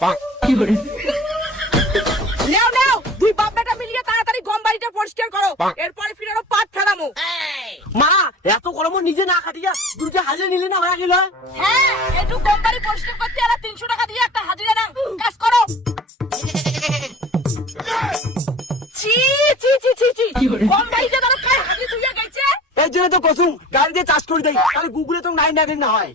নাও নাও, দুই বাপ বেটা মিলিয়ে তাড়াতাড়ি গম বাড়িটা পরিষ্কার করো, এরপরে ফিরে পাট ফেলামো। মা এত গরম নিজে না খাটিয়া দুটো হাজিরা নিলে না হয়ে গেল। হ্যাঁ, একটু গম বাড়ি পরিষ্কার করতে আর 300 টাকা দিয়ে একটা হাজিরা নাও, কাজ করো। ছি ছি ছি ছি ছি, গম বাড়িতে তারা কায় হাজি তুইয়া গেছে। এই জন্য তো কসুম গাড়ি দিয়ে চাষ করে দেই, তাহলে গুগলে তো নাই না হয়।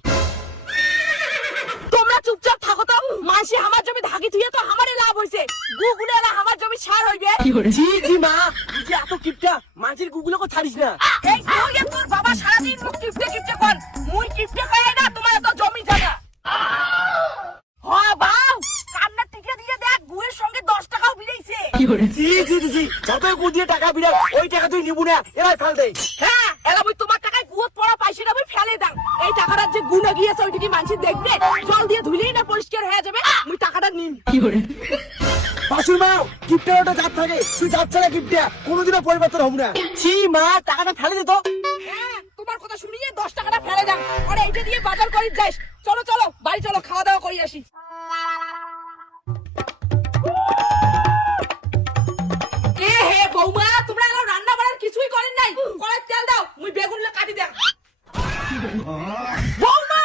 তোমরা চুপচাপ থাকো তো, মাসি আমার জমি ধাগি তুইয়া তো আমারই লাভ হইছে, গুগলে এলা আমার জমি সার হইবে। জি জি মা, তুই যে এত কিপটা মাঝের গুগলে কো ছাড়িস না। এই তুই আর তোর বাবা সারা দিন মুখ কিপটে কিপটে কর, মুই কিপটে কই না, তোমার তো জমি জায়গা। হ্যাঁ বাউ, কান্না টিকে দিয়ে দেখ, গুয়ের সঙ্গে 10 টাকাও বিড়াইছে। জি জি জি, যত গু দিয়ে টাকা বিড়া ওই টাকা তুই নিবু না, এবার ফেল দে। হ্যাঁ, এলা বই তোমার টাকায় গুয়ত পড়া পাইছে না, বই ফেলে দাও। এই টাকাটা যে গুনা গিয়েছে ওইটা কি মানুষ দেখবে? জল দিয়ে ধুইলেই না পরিষ্কার হয়ে যাবে, মুই টাকাটা নিন। বাসুর মা, কিপটা ওটা জাত থাকে, তুই জাত ছাড়া কিপটা কোনোদিনও পরিবর্তন হব না। ছি মা, টাকাটা ফেলে দে তো। হ্যাঁ, তোমার কথা শুনিয়ে 10 টাকাটা ফেলে দাও, আর এইটা দিয়ে বাজার করি যাস। চলো চলো বাড়ি চলো, খাওয়া দাওয়া করি আসি। এ হে বৌমা, তোমরা এলা রান্না বাড়ার কিছুই করেন নাই, কড়াই তেল দাও, মুই বেগুনগুলো কাটি দেব। বৌমা,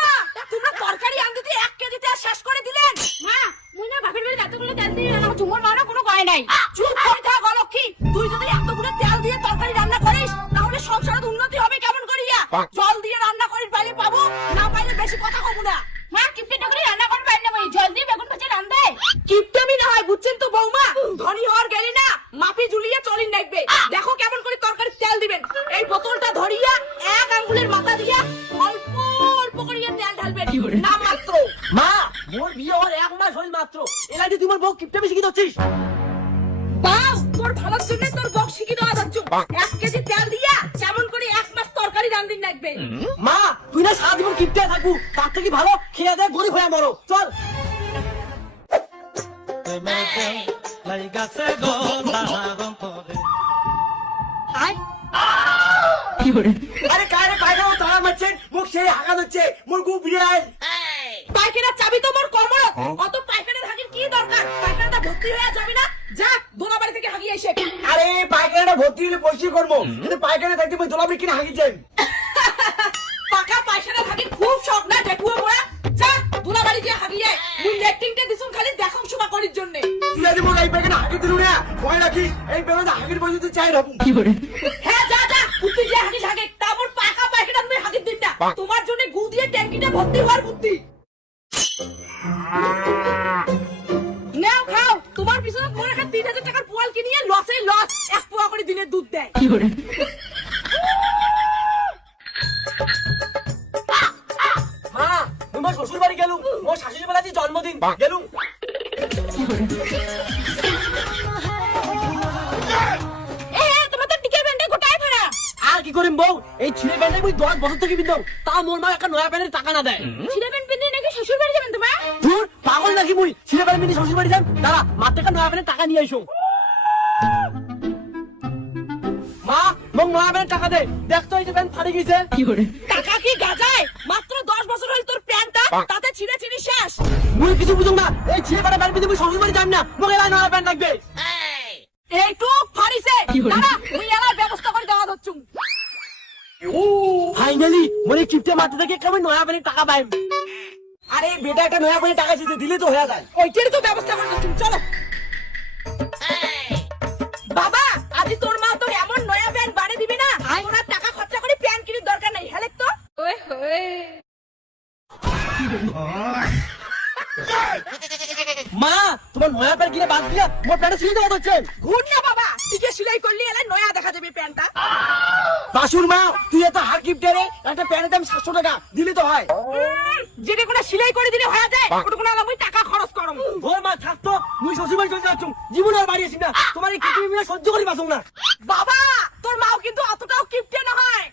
তোমরা তরকারি আনতে 1 কেজিতে আর শেষ করে দিলেন। মা, মুই না বাপের বাড়ি এতগুলো তেল দিয়ে রান্না, তোমার মারও কোনো কয় নাই। চুপ করে থাক অলক্ষী, তুই যদি এতগুলো তেল দিয়ে তরকারি রান্না করিস তাহলে সংসারে উন্নতি হবে কেমন করিয়া? জল দিয়ে রান্না করিস পাইলে পাবো, না পাইলে বেশি কথা কব না। মা, কিপটে করে রান্না করতে পারি না, মই জল দিয়ে বেগুন ভাজা রান্ধে। কিপটেমি না হয়, বুঝছেন তো বৌমা, ধনী হওয়ার গেলি না মাপি ঝুলিয়ে চলিন দেখবে। দেখো কেমন করে তরকারি তেল দিবেন, এই বোতলটা ধরিয়া এক আঙ্গুলের মাথা দিয়া অল্প অল্প করিয়া তেল ঢালবেন, না মাত্র। মা, মোর বিয়ে হওয়ার 1 মাস হইল মাত্র, এলাইতে তুই মোর বউ কিপটা বেশি কি দচ্ছিস? বাউ, তোর ভালোর জন্য তোর বক শিখি দেওয়া যাচ্ছে। 1 কেজি তেল দিয়া কেমন করে 1 মাস তরকারি রান্ধিন দেখবে। মা, তুই না সারা জীবন কিপটা থাকবো, তার থেকে ভালো খেয়ে দেয় গরিব হয়ে মরো, চল। আরে কারে বাইরে তারা মারছেন, মুখ সেই হাগা হচ্ছে, মোর গু বিড়াল। পায়খানার চাবি তো মোর কমর, অত পায়খানার হাগির কি দরকার? পায়খানাটা ভর্তি হয়ে যাবে না, যা দোলাবাড়ি থেকে হাগি এসে। আরে পায়খানাটা ভর্তি হলে পরিষ্কার করবো, কিন্তু পায়খানা থাকতে মই দোলাবি কিনে হাগি যাই। পাকা পায়খানার হাগির খুব শখ না দেখুয়া মোরা, যা দোলাবাড়ি গিয়ে হাগি আয়। মুই লেট্রিনটা দিছুন খালি দেখাম শোভা করির জন্য। তুই আজ মোক এই পায়খানা হাগি দিলু না, ভয় রাখি এই পায়খানা হাগির পর্যন্ত চাই রাখবো। হ্যাঁ যা যা, কুত্তি যে হাগি হাগে, তারপর পাকা পায়খানা তুমি হাগি দিন না, তোমার জন্য গু দিয়ে ট্যাঙ্কিটা ভর্তি হওয়ার বুদ্ধি। নাও খাও, তোমার পিছনে মোর একটা 3000 টাকার পোয়াল কিনিয়ে লসে লস, 1 পোয়া করে দিনে দুধ দেয়। মা, তোমার শ্বশুর বাড়ি গেলুম, মোর শাশুড়ি বেলা যে জন্মদিন গেলুম। এ তোমার তো টিকের ব্যান্ডে গোটায় ফেরা। আর কি করিম বউ, এই ছিঁড়ে প্যান্টে আমি 10 বছর থেকে বিন্দম, তা মোর মা একটা নয়া প্যান্টের টাকা না দেয়। ছিড়ে প্যান্ট পিনে নাকি শ্বশুর বাড়ি যাবেন তোমার? ধুর, পাগল নাকি মুই, ছিঁড়ে প্যান্ট পিনে শ্বশুর বাড়ি যাম? দাঁড়া, মার থেকে নয়া প্যান্টের টাকা নিয়ে আইসো। মা, মোক নয়া প্যান্টের টাকা দে, দেখ তো এই যে প্যান্ট ফাড়ে গেছে। টাকা কি গাজায়? মাত্র 10 বছর হল তোর প্যান্টটা, তাতে ছিঁড়ে ছিঁড়ে শেষ। মুই কিছু বুঝুম না, এই ছিঁড়ে প্যান্ট পিনে মুই শ্বশুর বাড়ি যাম না, মোক এলা নয়া প্যান্ট লাগবে। এইটুক ফাড়িছে, দাঁড়া মুই এলার ব্যবস্থা করে দেওয়া হচ্ছুম। ফাইনালি মনে কিপটে মাথা থেকে কেমন নয়া প্যান্টের টাকা পাইম। আরে বেটা, একটা নয়া প্যান্টের টাকা দিতে দিলে তো হয়ে যায়। ওইটারই তো ব্যবস্থা করে দিচ্ছুম, চলো। বাবা, আজি তোর মা তো এমন নয়া প্যান্ট বাড়ি দিবি না, তোর টাকা খরচা করে প্যান্ট কিনে দরকার নাই, হেলেক তো। ওই হই মা, তোমার নয়া প্যান্ট কিনে বাদ দিয়া মোর প্যান্টে ছিঁড়ে দেওয়া হচ্ছে। ঘুর না বাবা, টিকে সেলাই করলি এলাই নয়া দেখা যাবে প্যান্টটা। বাসুর মা, তুই এত হার কিপটে রে, একটা প্যান্টের দাম 700 টাকা দিলে তো হয়। যেটা কোনো সেলাই করে দিলে হয়ে যায়, ওটা কোনো আমি টাকা খরচ করম। ওর মা থাকতো, মুই শ্বশুর বাড়ি চলে যাচ্ছ, জীবন আর বাড়ি আসি না, তোমার এই কিপটে সহ্য করি পাসং না। বাবা, তোর মাও কিন্তু অতটাও কিপটে নহয়।